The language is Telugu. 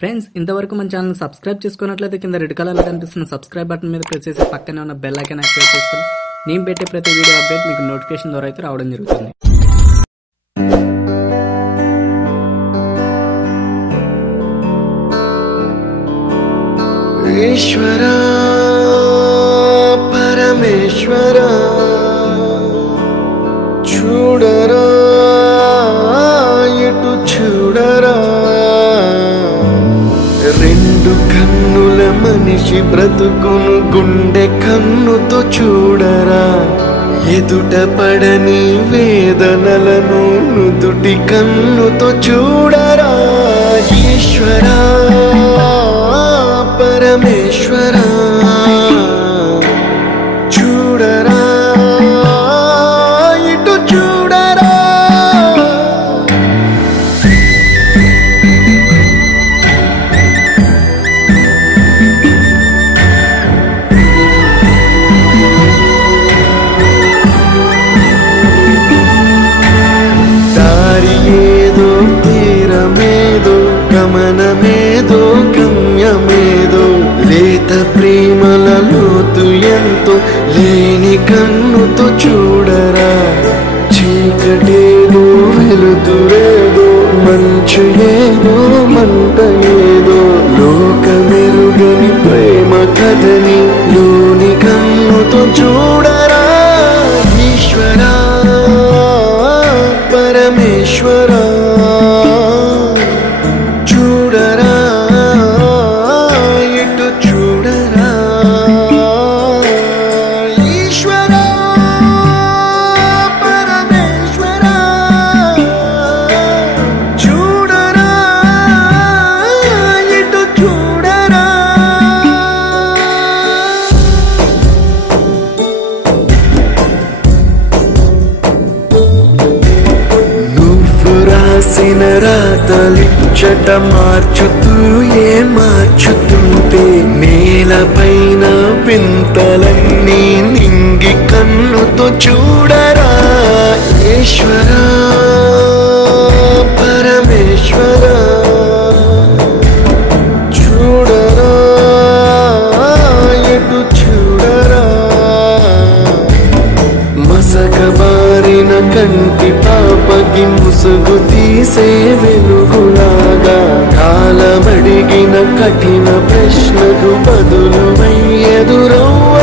ఫ్రెండ్స్ ఇంతవరకు మన ఛానల్ సబ్స్క్రైబ్ చేసుకున్నట్లయితే కింద రెడ్ కలర్లో కనిపిస్తున్న సబ్స్క్రైబ్ బటన్ మీద ప్రెస్ చేసి పక్కనే ఉన్న బెల్ ఐకాన్ యాక్టివేట్ చేసుకొని నేను పెట్టే ప్రతి వీడియో అప్డేట్ మీకు నోటిఫికేషన్ ద్వారా అయితే రావడం జరుగుతుంది. ఈశ్వరా పరమేశ్వరా చూడరా ఇటు చూడరా, రెండు కన్నుల మనిషి బ్రతుకును గుండె కన్నుతో చూడరా, ఎదుట పడని వేదనలను నుదుటి కన్నుతో చూడరా. ఈశ్వరా పరమేశ్వరా చూడరా ఇటు చూడరా. దారి ఏదో తీరమేదో గమనమేదో గమ్యమేదో, లేత ప్రేమల లోతు ఎంతో లేని కన్నుతో చూడరా, చీకటేదో వెలుతురేదో మంచు ఏదో మంట ఏదో, లోకమెరుగని ప్రేమ కథని లోని కన్నుతో చూడరా. ఈశ్వరా పరమేశ్వరా చూడరా ఇటు చూడరా. ఈశ్వరా పరమేశ్వరా చూడరా ఇటు చూడరా. రాసిన రాతలిచ్చట మార్చుతూ ఏ మార్చుతుంటే, నేలపైన వింతలన్నీ నింగి కన్నుతో చూడరా. ఈశ్వరా పరమేశ్వరా చూడరా ఎటు చూడరా, మసకబారిన కంటి పాపకి ముసుగు తీసే వెలుగులాగా, కాలమడిగిన కఠిన ప్రశ్నకు బదులు ఎదురవ్వ